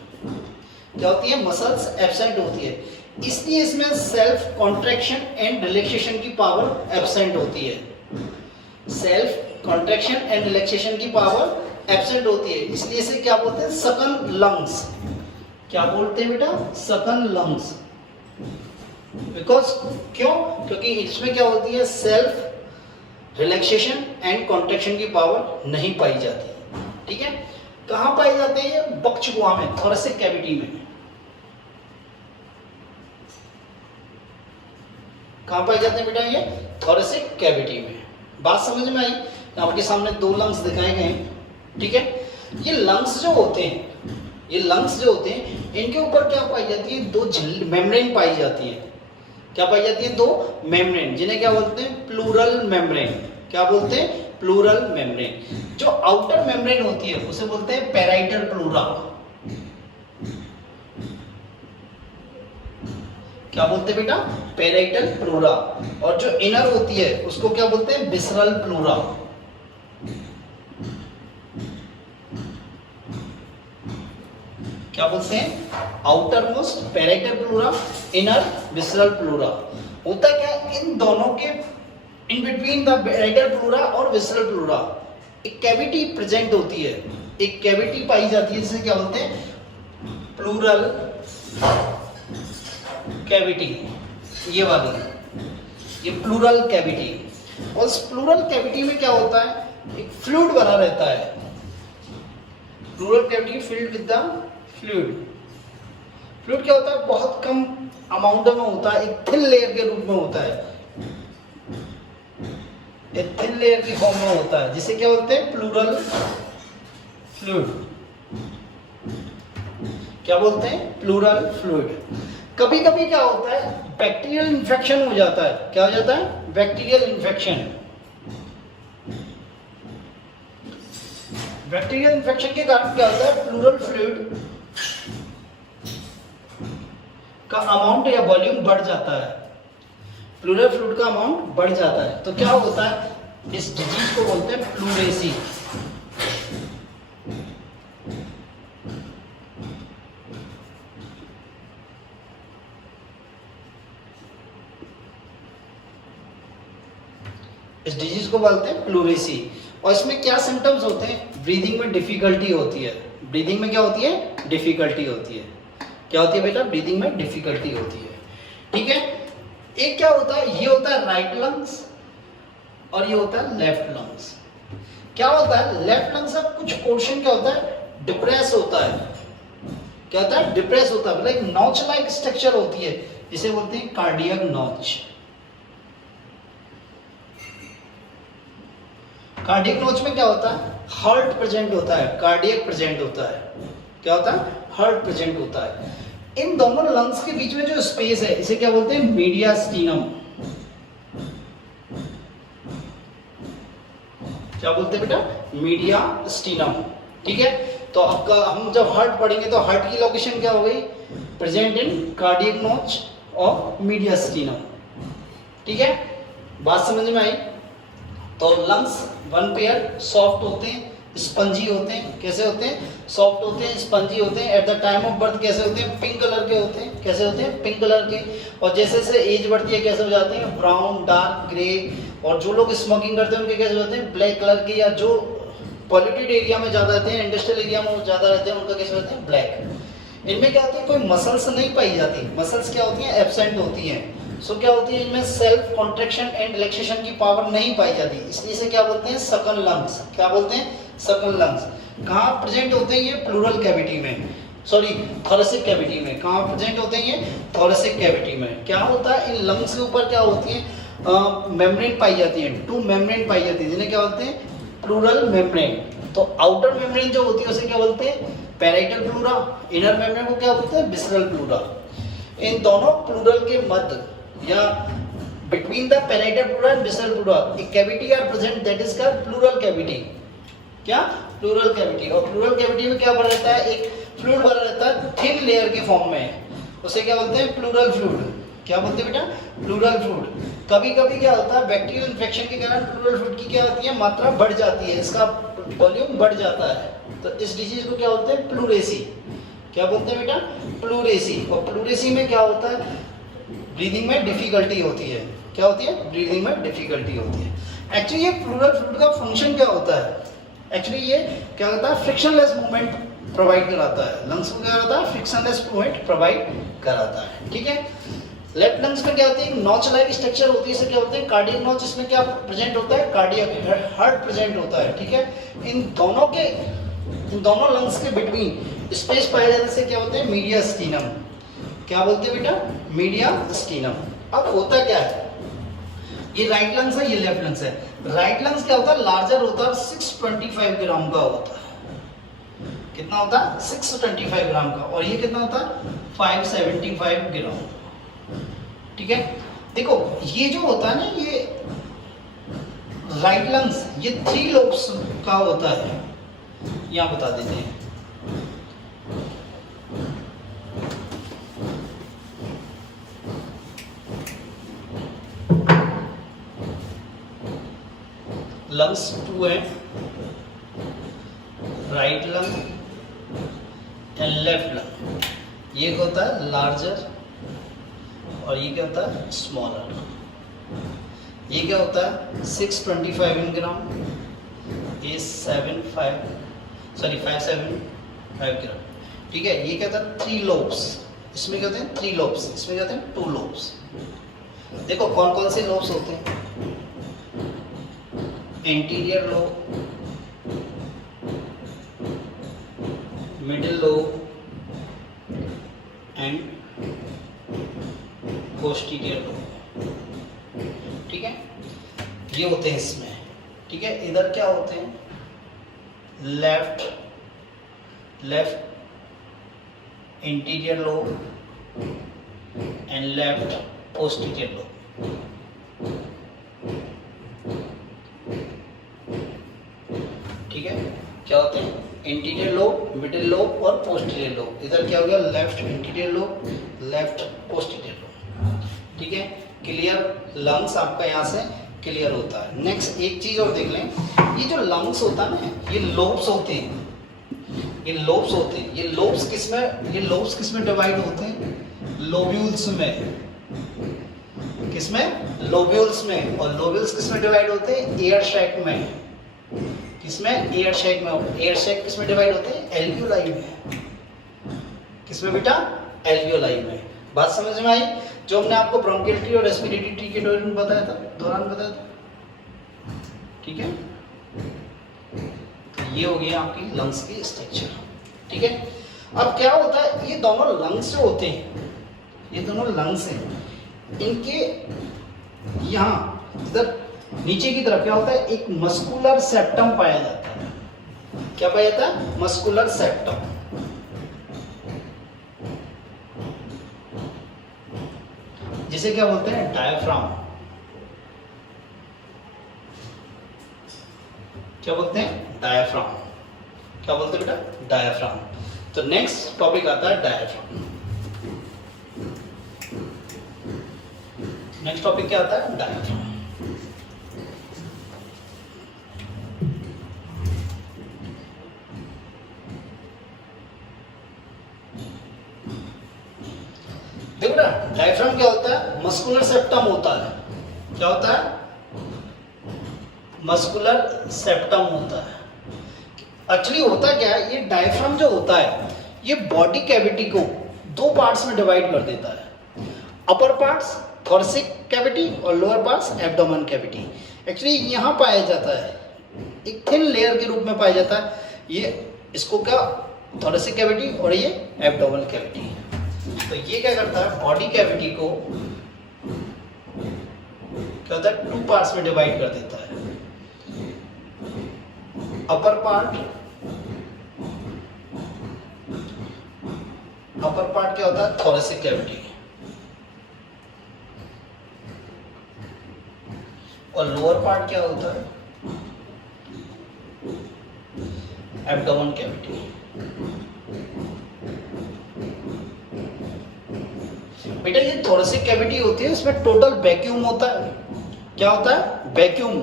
क्या होती है? मसल्स एब्सेंट होती है, इसलिए इसमें सेल्फ कॉन्ट्रैक्शन एंड रिलैक्सेशन की पावर एब्सेंट होती है। सेल्फ कॉन्ट्रैक्शन एंड रिलैक्सेशन की पावर एब्सेंट होती है, इसलिए इसे क्या बोलते हैं? सकन लंग्स। क्या बोलते हैं बेटा? सकन लंग्स। बिकॉज क्यों? क्योंकि इसमें क्या होती है? सेल्फ रिलैक्सेशन एंड कॉन्ट्रैक्शन की पावर नहीं पाई जाती। ठीक है। कहां पाई जाती है? ये बक्षगुहा में, थोरेसिक कैविटी में। कहां पाई जाते हैं बेटा? ये थोरेसिक कैविटी में। बात समझ में आई? आपके सामने 2 लंग्स दिखाए गए हैं। ठीक है। ये लंग्स जो होते हैं, ये लंग्स जो होते हैं, इनके ऊपर क्या पाई जाती है? 2 मेम्ब्रेन पाई जाती है। क्या पाई जाती है? 2 मेम्ब्रेन, जिन्हें क्या बोलते हैं? Pleural membrane. क्या बोलते हैं? Pleural membrane. जो आउटर मेम्ब्रेन होती है उसे बोलते हैं पैराइटल प्लूरा। क्या बोलते हैं बेटा? Parietal pleura. और जो इनर होती है उसको क्या बोलते हैं? Visceral pleura. क्या बोलते हैं? Outer most parietal pleura, inner visceral pleura. होता क्या? इन दोनों के in between the parietal pleura और विसरल प्लूरा एक कैविटी प्रेजेंट होती है, एक कैविटी पाई जाती है, जिसे क्या बोलते हैं? Pleural cavity. ये वाली, ये प्लूरल कैविटी। और इस प्लूरल कैविटी में क्या होता है? एक फ्लूइड बना रहता है। Pleural cavity filled with the fluid. Fluid क्या होता है? बहुत कम अमाउंट में होता है, एक थिन लेयर के रूप में होता है, एक थिन लेयर की फॉर्म में होता है, जिसे क्या बोलते हैं? Pleural fluid. क्या बोलते हैं? Pleural fluid. कभी कभी क्या होता है? बैक्टीरियल इन्फेक्शन हो जाता है। क्या हो जाता है? Bacterial infection. बैक्टीरियल इन्फेक्शन के कारण क्या होता है? प्लूरल फ्लूइड का अमाउंट या वॉल्यूम बढ़ जाता है। प्लूरल फ्लूइड का अमाउंट बढ़ जाता है, तो क्या होता है? इस डिजीज को बोलते हैं प्लूरेसी। इस डिजीज को बोलते हैं प्लूरेसी। और इसमें क्या सिम्टम्स होते हैं? ब्रीदिंग में डिफिकल्टी होती है। ब्रीदिंग में क्या होती है? डिफिकल्टी होती है। क्या होती है बेटा? ब्रीदिंग में डिफिकल्टी होती है। ठीक है। एक क्या होता है, ये होता है राइट लंग्स और ये होता है लेफ्ट लंग्स। क्या होता है, लेफ्ट लंग्स का कुछ पोर्शन क्या होता है, डिप्रेस होता है। क्या होता है, डिप्रेस होता है, मतलब एक नॉच लाइक स्ट्रक्चर होती है, इसे बोलते हैं कार्डियक नॉच। कार्डियक नॉच में क्या होता है, हार्ट प्रेजेंट होता है, कार्डियक प्रेजेंट होता है। क्या होता है, हार्ट प्रेजेंट होता है। इन दोनों लंग्स के बीच में जो स्पेस है इसे क्या बोलते हैं, मीडियास्टिनम। क्या बोलते हैं बेटा, मीडियास्टिनम। ठीक है, तो आपका हम जब हार्ट पढ़ेंगे तो हार्ट की लोकेशन क्या हो गई, प्रेजेंट इन कार्डियक नॉच और मीडियास्टिनम। ठीक है, बात समझ में आई। तो लंग्स वन पेयर सॉफ्ट होते हैं, स्पंजी होते हैं। कैसे होते हैं, सॉफ्ट होते हैं, स्पंजी होते हैं। At the time of birth कैसे होते हैं, पिंक कलर के होते हैं। कैसे होते हैं, पिंक कलर के। और जैसे जैसे एज बढ़ती है कैसे हो जाते हैं, ब्राउन, डार्क, ग्रे। और जो लोग स्मोकिंग करते हैं उनके कैसे होते हैं, ब्लैक कलर के। या जो पॉल्यूटेड एरिया में ज़्यादा रहते हैं, इंडस्ट्रियल एरिया में ज़्यादा रहते हैं, उनका कैसे होते हैं, ब्लैक। इनमें क्या होती है, कोई मसल्स नहीं पाई जाती। मसल्स क्या होती हैं, एब्सेंट होती हैं। सो क्या होती है, इनमें सेल्फ कॉन्ट्रैक्शन एंड रिलैक्सेशन की पावर नहीं पाई जाती, इसलिए इसे क्या बोलते हैं, सकल लंग्स। क्या बोलते हैं, सकल लंग्स। कहाँ प्रेजेंट होते हैं ये, प्लूरल कैविटी में, सॉरी थोरेसिक कैविटी में। कहाँ प्रेजेंट होते हैं ये, थोरेसिक कैविटी में। क्या होता है, इन लंग्स के ऊपर क्या होती है, मेम्ब्रेन पाई जाती है, 2 मेम्ब्रेन पाई जाती है, जिन्हें क्या बोलते हैं, प्लूरल मेम्ब्रेन। तो आउटर मेम्ब्रेन जो होती है उसे क्या बोलते हैं, पैराइटल प्लूरा। इनर मेम्ब्रेन को क्या बोलते हैं, विसरल प्लूरा। इन दोनों प्लूरल के मध्य या between the parietal pleura and visceral pleura a cavity are present that is called pleural cavity। क्या, प्लूरल कैविटी। और प्लूरल कैविटी में क्या भरा रहता है, एक फ्लूइड भरा रहता है थिन लेयर के फॉर्म में, उसे क्या बोलते हैं, प्लूरल फ्लूइड। क्या बोलते हैं बेटा, प्लूरल फ्लूइड। कभी कभी क्या होता है, बैक्टीरियल इन्फेक्शन के कारण प्लूरल फ्लूइड की क्या होती है, मात्रा बढ़ जाती है, इसका वॉल्यूम बढ़ जाता है। तो इस डिजीज को क्या बोलते हैं, प्लूरेसी। क्या बोलते हैं बेटा, प्लूरेसी। और प्लूरेसी में क्या होता है, ब्रीदिंग में डिफिकल्टी होती है। क्या होती है, ब्रीदिंग में डिफिकल्टी होती है। एक्चुअली ये प्लूरल फ्लूइड का फंक्शन क्या होता है, एक्चुअली ये क्या होता है, फ्रिक्शनलेस मूवमेंट प्रोवाइड कराता है। लंग्स को क्या होता है, फ्रिक्शनलेस मूवमेंट प्रोवाइड कराता है। ठीक है, लेफ्ट लंग्स में क्या होती है, नॉच लाइक स्ट्रक्चर होती है, इसे क्या होते हैं, कार्डियक नॉच। इसमें क्या प्रेजेंट होता है, कार्डियक हार्ट प्रेजेंट होता है। ठीक है, इन दोनों लंग्स के बिटवीन स्पेस पाए जाने से क्या होते हैं, मीडियास्टिनम। क्या बोलते हैं बेटा, मीडियास्टिनम। अब होता क्या है, ये राइट लंग्स है, ये लेफ्ट लंग्स है। राइट लंग्स क्या होता है, लार्जर होता है, 625 ग्राम का होता है। कितना होता है, 625 ग्राम का। और ये कितना होता है, 575 ग्राम। ठीक है, देखो ये जो होता है ना, ये राइट लंग्स ये 3 लोब्स का होता है। यहाँ बता देते हैं, लंग्स 2 है, right lung and left lung. ये होता है लार्जर और ये क्या होता है, स्मॉलर। ये क्या होता है, 625 ग्राम, ये 575 ग्राम। ठीक है, ये क्या होता है, 3 लोब्स। इसमें क्या होते हैं, 3 लोब्स, इसमें क्या होते हैं, 2 लोब्स। देखो कौन कौन से लोब्स होते हैं, anterior lobe, middle lobe and posterior lobe. ठीक है, ये होते हैं इसमें। ठीक है, इधर क्या होते हैं, left interior lobe and left posterior lobe. ठीक है, क्या होते हैं, इंटीरियर लोब, मिडिल लोब और पोस्टीरियर लोब। इधर क्या हो गया, left interior lobe, left posterior lobe. ठीक है, क्लियर, लंग्स आपका यहाँ से क्लियर होता है। नेक्स्ट एक चीज और देख लें, ये जो लंग्स होता है ना, ये लोब्स होते हैं, ये लोब्स होते हैं। ये लोब्स किसमें डिवाइड होते हैं, लोब्यूल्स में। किसमें, लोब्यूल्स में। और लोब्यूल्स किसमें डिवाइड होते हैं, एयर सैक में। किसमें, एयर सैक में। एयर सैक किसमें डिवाइड होते हैं, एल्वियोलाई में। किसमें बेटा, एल्वियोलाई में। बात समझ में आई। जो हमने आपको ब्रोंकियल और रेस्पिरेटरी ट्री के दौरान बताया था। ठीक है, तो ये हो गया आपकी लंग्स की स्ट्रक्चर। ठीक है, अब क्या होता है, ये दोनों लंग्स जो होते हैं, ये दोनों लंग्स हैं, इनके यहाँ इधर नीचे की तरफ क्या होता है, एक मस्कुलर सेप्टम पाया जाता है। क्या पाया जाता है? Muscular septum. जिसे क्या बोलते हैं? डायफ्राम। क्या बोलते हैं? डायफ्राम। क्या बोलते हैं बेटा? डायफ्राम। तो नेक्स्ट टॉपिक आता है डायफ्राम। नेक्स्ट टॉपिक क्या आता है? डायफ्राम। देखो ना, डायफ्राम क्या होता है? मस्कुलर सेप्टम होता है। क्या होता है? मस्कुलर सेप्टम होता है। एक्चुअली होता क्या है, ये डायफ्राम जो होता है, ये बॉडी कैविटी को दो पार्ट्स में डिवाइड कर देता है। अपर पार्ट्स थोरेसिक कैविटी और lower parts abdomen cavity. Actually यहाँ पाया जाता है, एक थिन लेयर के रूप में पाया जाता है। ये इसको क्या, थोरेसिक कैविटी और ये एब्डोमेन कैविटी। तो ये क्या करता है, बॉडी कैविटी को क्या होता है, टू पार्ट्स में डिवाइड कर देता है। अपर पार्ट क्या होता है? Thoracic cavity. और लोअर पार्ट क्या होता है? Abdomen cavity. बेटा ये थोरेसिक कैविटी होती है, इसमें टोटल वैक्यूम होता है। क्या होता है? वैक्यूम।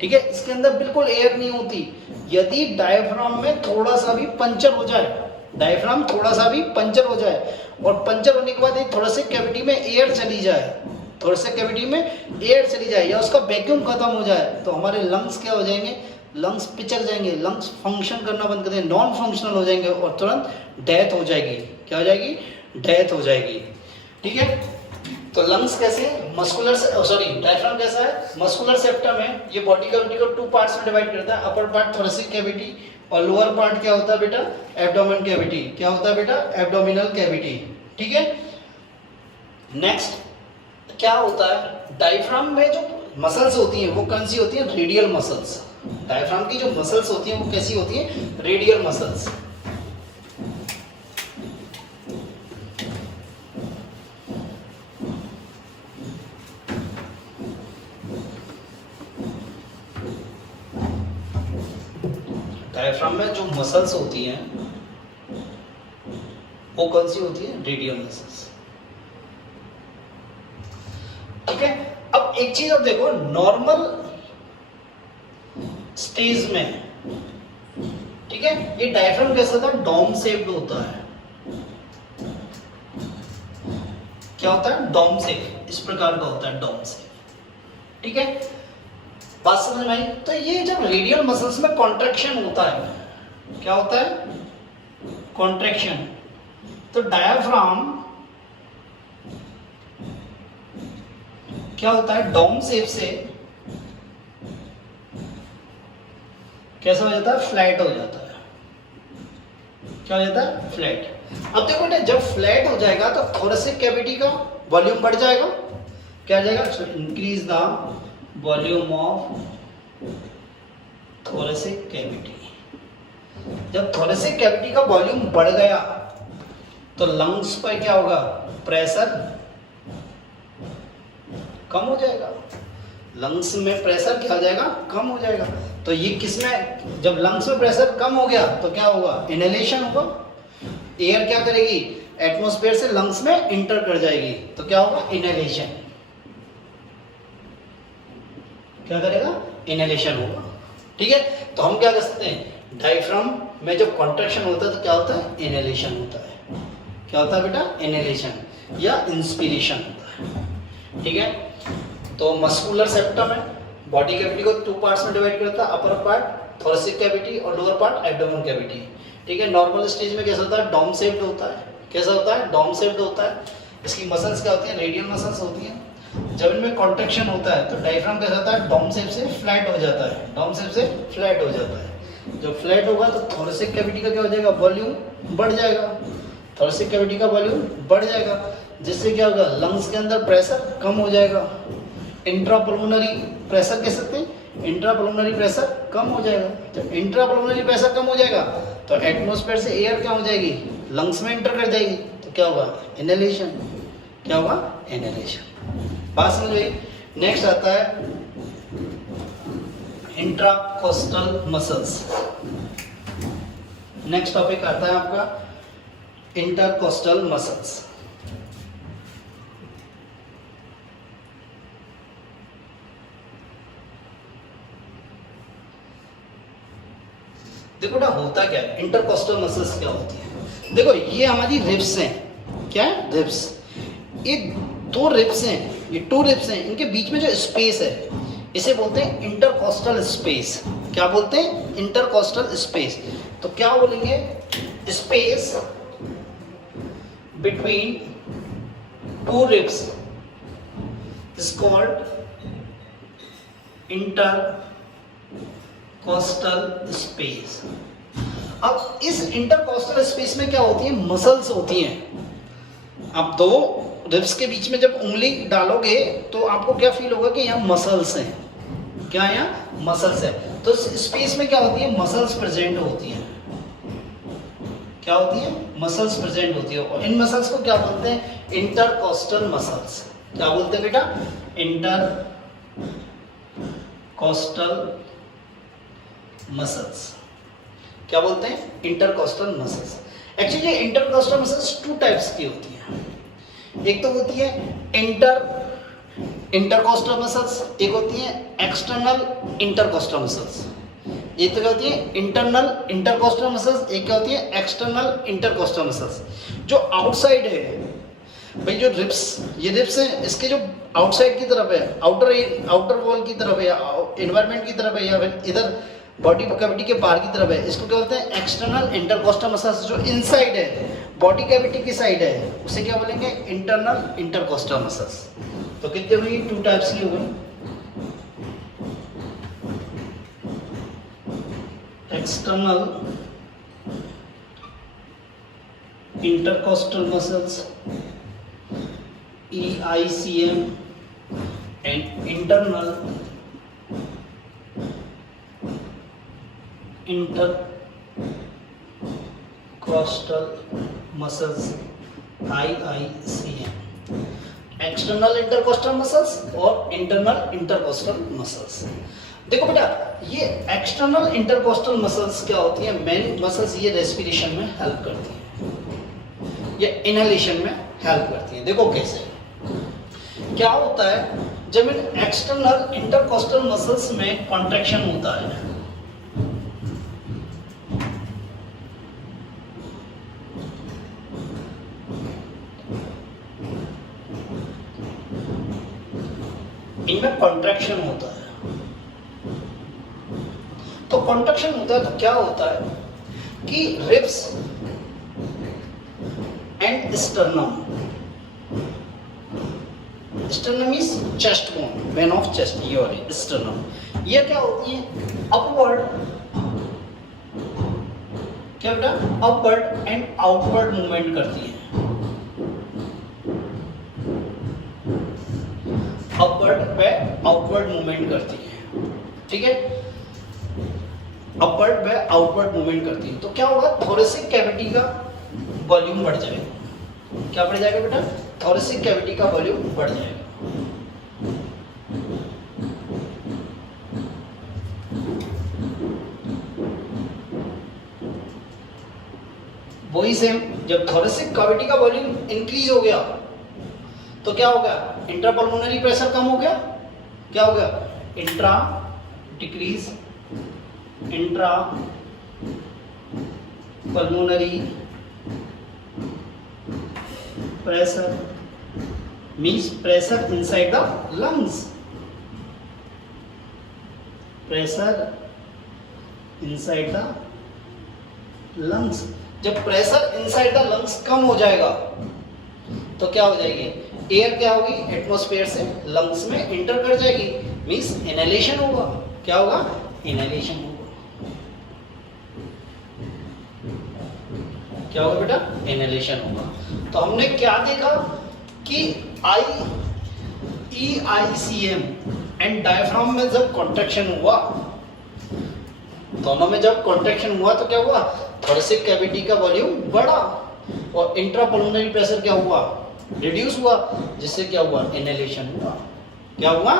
ठीक है, इसके अंदर बिल्कुल एयर नहीं होती। यदि डायफ्राम में थोड़ा सा भी पंचर हो जाए, डायफ्राम थोड़ा सा भी पंचर हो जाए और पंचर होने के बाद थोरेसिक कैविटी में एयर चली जाए, थोरेसिक कैविटी में एयर चली जाए या उसका वैक्यूम खत्म हो जाए, तो हमारे लंग्स क्या हो जाएंगे? लंग्स पिचक जाएंगे, लंग्स फंक्शन करना बंद कर देंगे, नॉन फंक्शनल हो जाएंगे और तुरंत डेथ हो जाएगी। क्या हो जाएगी? डेथ हो जाएगी। ठीक है, तो लंग्स कैसे? मस्कुलर, सॉरी डायफ्राम कैसा है? मस्कुलर सेप्टम है। ये बॉडी कैविटी को टू पार्ट्स में डिवाइड करता है। अपर पार्ट थोरेसिक कैविटी और लोअर पार्ट क्या होता है बेटा? Abdomen cavity. क्या होता है बेटा? Abdominal cavity. ठीक है, नेक्स्ट क्या होता है, डायफ्राम में जो मसल्स होती हैं वो कौन सी होती हैं? Radial muscles. डायफ्राम की जो मसल्स होती हैं वो कैसी होती हैं? Radial muscles. डायफ्राम में जो मसल्स होती हैं वो कौन सी होती है? Radial muscles. ठीक है, अब एक चीज अब देखो, नॉर्मल स्टेज में, ठीक है, ये डायफ्राम कैसा होता है? डोम शेप्ड होता है। क्या होता है? Dome shape. इस प्रकार का होता है डोम शेप। ठीक है, बात समझ में आई? तो ये जब रेडियल मसल्स में कॉन्ट्रैक्शन होता है, क्या होता है? कॉन्ट्रैक्शन। तो डायफ्राम क्या होता है? डोम शेप से कैसा हो जाता है? फ्लैट हो जाता है। क्या हो जाता है? फ्लैट। अब देखो बेटा, जब फ्लैट हो जाएगा तो थोरेसिक कैविटी का वॉल्यूम बढ़ जाएगा। क्या जाएगा? Increase the volume of thoracic cavity. जब थोरेसिक कैविटी का वॉल्यूम बढ़ गया तो लंग्स पर क्या होगा? प्रेशर कम हो जाएगा। लंग्स में प्रेशर क्या हो जाएगा? कम हो जाएगा। तो ये किसमें, जब लंग्स में प्रेशर कम हो गया तो क्या होगा? इनहेलेशन होगा। एयर क्या करेगी? एटमॉस्फेयर से लंग्स में इंटर कर जाएगी, तो क्या होगा? इनहेलेशन। क्या करेगा? इनहेलेशन होगा। ठीक है, तो हम क्या कर सकते हैं? डायफ्राम में जब कॉन्ट्रैक्शन होता है तो क्या होता है? इनहेलेशन होता है। क्या होता है बेटा? इनहेलेशन या इंस्पिरेशन होता है। ठीक है, तो मस्कुलर सेप्टम है, बॉडी कैविटी को टू पार्ट्स में डिवाइड करता है। अपर पार्ट थोरेसिक कैविटी और लोअर पार्ट एब्डोमेन कैविटी। ठीक है, नॉर्मल स्टेज में कैसा होता है? डोम शेप्ड होता है। कैसा होता है? डोम शेप्ड होता है। इसकी मसल्स क्या होती है, रेडियल मसल्स होती हैं। जब इनमें कॉन्ट्रैक्शन होता है तो डायफ्राम कैसा होता है, डॉम शेप से फ्लैट हो जाता है, डॉम शेप से फ्लैट हो जाता है। जब फ्लैट होगा तो थोरेसिक कैविटी का क्या हो जाएगा, वॉल्यूम बढ़ जाएगा, थोरेसिक कैविटी का वॉल्यूम बढ़ जाएगा, जिससे क्या होगा, लंग्स के अंदर प्रेशर कम हो जाएगा। इंट्रापल्मोनरी प्रेशर कह सकते हैं, इंट्रापल्मोनरी प्रेशर कम हो जाएगा। जब इंट्रापल्मोनरी प्रेशर कम हो जाएगा तो एटमॉस्फेयर से एयर क्या हो जाएगी, लंग्स में एंटर कर जाएगी, तो क्या होगा, इनहेलेशन। क्या होगा, इनहेलेशन। बात समझ गई। नेक्स्ट आता है इंट्राकोस्टल मसल्स। नेक्स्ट टॉपिक आता है आपका इंटरकोस्टल मसल्स। देखो ना होता क्या है, इंटरकोस्टल मसल्स क्या होती है। देखो ये हमारी रिब्स हैं, क्या है, रिब्स। ये दो रिब्स हैं, ये टू रिब्स हैं, इनके बीच में जो स्पेस है इसे बोलते हैं इंटरकोस्टल स्पेस। क्या बोलते हैं, इंटरकोस्टल स्पेस। तो क्या बोलेंगे, space between two ribs is called intercostal space. अब इस इंटरकोस्टल स्पेस में क्या होती है, मसल्स होती हैं। अब दो रिब्स के बीच में जब उंगली डालोगे तो आपको क्या फील होगा कि यहाँ मसल्स हैं, क्या यहाँ मसल्स है। तो स्पेस में क्या होती है, मसल्स प्रेजेंट होती हैं। क्या होती है, मसल्स प्रेजेंट होती है। और इन मसल्स को क्या बोलते हैं, इंटरकोस्टल मसल्स। क्या बोलते हैं बेटा, इंटरकोस्टल मसल्स। क्या बोलते हैं, intercostal muscles. Actually intercostal muscles two types की होती हैं। एक तो होती है इंटरकोस्टल मसल्स, एक होती है एक्सटर्नल इंटरकोस्टल मसल्स। एक तो क्या होती है, इंटरनल इंटरकोस्टल मसल्स, एक क्या होती है, एक्सटर्नल इंटरकोस्टल मसल्स। जो आउटसाइड है भाई, जो रिब्स, ये रिब्स हैं, इसके जो आउटसाइड की तरफ है, आउटर वॉल की तरफ है, या एनवायरमेंट की तरफ है, या फिर इधर बॉडी कैविटी के बाहर की तरफ है, इसको क्या बोलते हैं, एक्सटर्नल इंटरकोस्टल मसल्स। जो इनसाइड है, बॉडी कैविटी की साइड है, उसे क्या बोलेंगे, इंटरनल इंटरकोस्टल मसल्स। तो कितने हुई, टू टाइप्स की हो गई, external intercostal muscles EICM and internal intercostal muscles IICM। External intercostal muscles और इंटरनल इंटरकोस्टल मसल्स। देखो बेटा, ये एक्सटर्नल इंटरकोस्टल मसल्स क्या होती है, मेन मसल्स ये रेस्पिरेशन में हेल्प करती है, ये इनहेलेशन में हेल्प करती है। देखो कैसे, क्या होता है, जब इन एक्सटर्नल इंटरकोस्टल मसल्स में कॉन्ट्रैक्शन होता है, इनमें कॉन्ट्रैक्शन होता है, तो कॉन्ट्रैक्शन होता है तो क्या होता है कि ribs and sternum, sternum is chest bone, when of chest, your sternum, ये क्या होती है, अपवर्ड, क्या बेटा, अपवर्ड एंड आउटवर्ड मूवमेंट करती है, अपवर्ड व आउटवर्ड मूवमेंट करती है, ठीक है, अपवर्ड व आउटवर्ड मूवमेंट करती है। तो क्या होगा, थोरेसिक कैविटी का वॉल्यूम बढ़ जाएगा। क्या बढ़ जाएगा बेटा, थोरेसिक कैविटी का वॉल्यूम बढ़ जाएगा। वही सेम, जब थोरेसिक कैविटी का वॉल्यूम इंक्रीज हो गया तो क्या हो गया, इंट्रापल्मोनरी प्रेशर कम हो गया, क्या हो गया, decrease intra pulmonary pressure means pressure inside the lungs, pressure inside the lungs. जब प्रेशर इनसाइड द लंग्स कम हो जाएगा तो क्या हो जाएगी, एयर क्या होगी, एटमॉस्फेयर से लंग्स में इंटर कर जाएगी, मींस इनहेलेशन होगा। क्या होगा, इनहेलेशन होगा। क्या होगा बेटा, इनहेलेशन होगा। तो हमने क्या देखा कि EICM एंड डायफ्राम में जब कॉन्ट्रैक्शन हुआ, दोनों में जब कॉन्ट्रैक्शन हुआ तो क्या हुआ, थोरेसिक कैविटी का वॉल्यूम बढ़ा और इंट्रापल्मोनरी प्रेशर क्या हुआ, रिड्यूस हुआ, जिससे क्या हुआ, इनहेलेशन हुआ। क्या हुआ,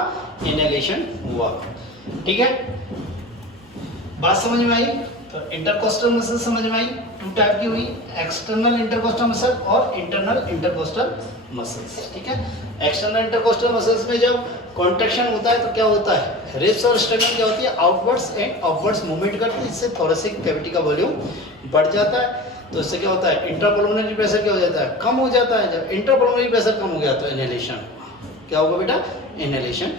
इनहेलेशन हुआ। ठीक है, बात समझ में आई। तो इंटरकोस्टल मसल समझ में आई, टू टाइप की हुई, एक्सटर्नल इंटरकोस्टल मसल और इंटरनल इंटरकोस्टल मसल्स। ठीक है, एक्सटर्नल इंटरकोस्टल मसल्स में जब कॉन्ट्रैक्शन होता है तो क्या होता है, रिब्स और स्टर्नम क्या होती है, आउटवर्ड्स एंड अपवर्ड्स मूवमेंट करती है, इससे थोरेसिक कैविटी का वॉल्यूम बढ़ जाता है। तो इससे क्या होता है, इंट्रापल्मोनरी प्रेशर क्या हो जाता है, कम हो जाता है। जब इंट्रापल्मोनरी प्रेशर कम हो गया तो इनहेलेशन, क्या होगा बेटा, इनहेलेशन